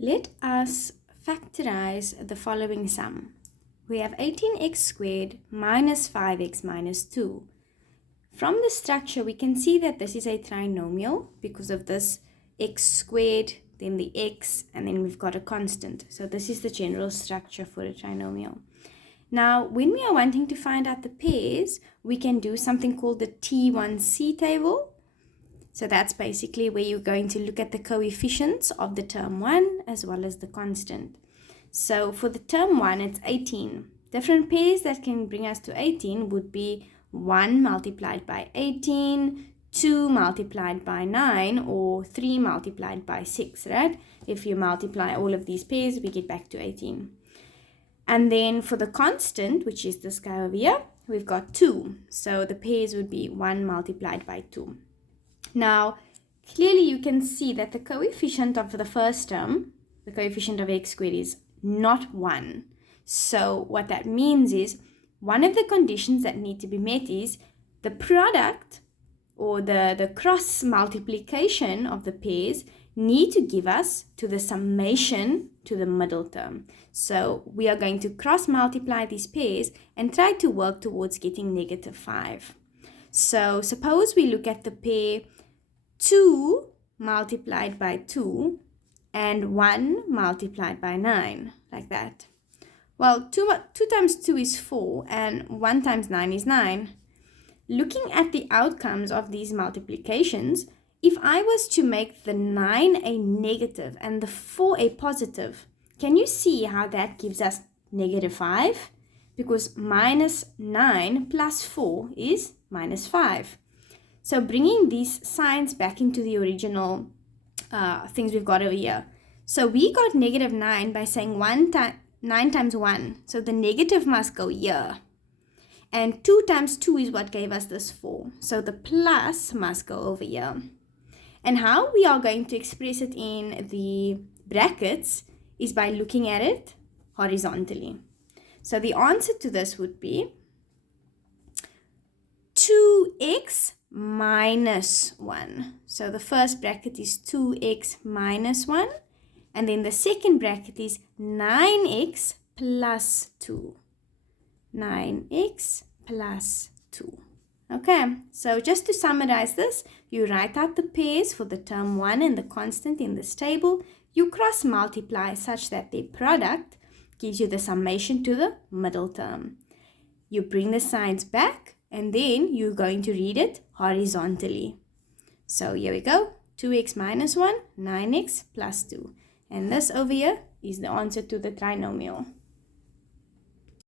Let us factorize the following sum. We have 18x squared minus 5x minus 2. From the structure, we can see that this is a trinomial because of this x squared, then the x, and then we've got a constant. So this is the general structure for a trinomial. Now, when we are wanting to find out the pairs, we can do something called the T1C table. So that's basically where you're going to look at the coefficients of the term 1 as well as the constant. So for the term 1, it's 18. Different pairs that can bring us to 18 would be 1 multiplied by 18, 2 multiplied by 9, or 3 multiplied by 6, right? If you multiply all of these pairs, we get back to 18. And then for the constant, which is this guy over here, we've got 2. So the pairs would be 1 multiplied by 2. Now, clearly you can see that the coefficient of the first term, the coefficient of x squared, is not 1. So what that means is one of the conditions that need to be met is the product or the cross multiplication of the pairs need to give us to the summation to the middle term. So we are going to cross multiply these pairs and try to work towards getting negative 5. So suppose we look at the pair 2 multiplied by 2 and 1 multiplied by 9, like that. Well, 2 times 2 is 4 and 1 times 9 is 9. Looking at the outcomes of these multiplications, if I was to make the 9 a negative and the 4 a positive, can you see how that gives us negative 5? Because minus 9 plus 4 is minus 5. So bringing these signs back into the original things we've got over here. So we got negative 9 by saying 9 times 1. So the negative must go here. And 2 times 2 is what gave us this 4. So the plus must go over here. And how we are going to express it in the brackets is by looking at it horizontally. So the answer to this would be 2x minus 1. So the first bracket is 2x minus 1. And then the second bracket is 9x plus 2. 9x plus 2. Okay, so just to summarize this, you write out the pairs for the term 1 and the constant in this table. You cross multiply such that their product gives you the summation to the middle term. You bring the signs back and then you're going to read it horizontally. So here we go, 2x minus 1, 9x plus 2. And this over here is the answer to the trinomial.